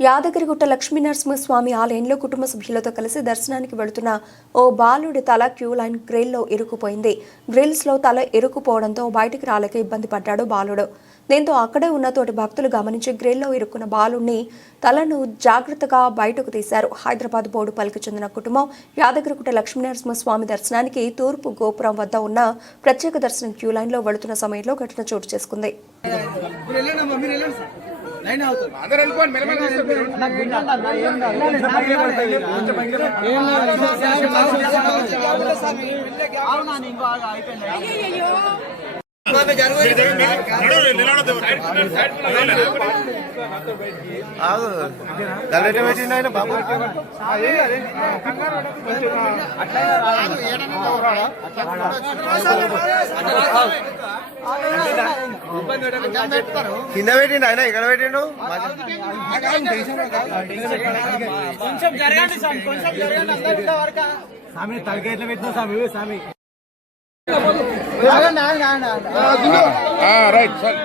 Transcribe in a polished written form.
యాదగిరిగుట్ట లక్ష్మీనరసింహస్వామి ఆలయంలో కుటుంబ సభ్యులతో కలిసి దర్శనానికి వెళుతున్న ఓ బాలుడి తల క్యూ లైన్ గ్రిల్లో ఇరుక్కుపోయింది. గ్రిల్స్లో తల ఇరుక్కుపోవడంతో బయటికి రాలేక ఇబ్బంది పడ్డాడు బాలుడు. దీంతో అక్కడే ఉన్న తోటి భక్తులు గమనించి గ్రిల్లో ఇరుక్కున్న బాలుడిని తలను జాగ్రత్తగా బయటకు తీశారు. హైదరాబాద్ బోడుపల్లికి చెందిన కుటుంబం యాదగిరిగుట్ట లక్ష్మీనరసింహస్వామి దర్శనానికి తూర్పు గోపురం వద్ద ఉన్న ప్రత్యేక దర్శనం క్యూ లైన్లో వెళుతున్న సమయంలో ఘటన చోటు చేసుకుంది. బాబు కింద పెట్టిండు ఆయన ఇక్కడ పెట్టిండు స్వామి తలకి ఎట్లా పెట్టినా స్వామి స్వామి రైట్ సార్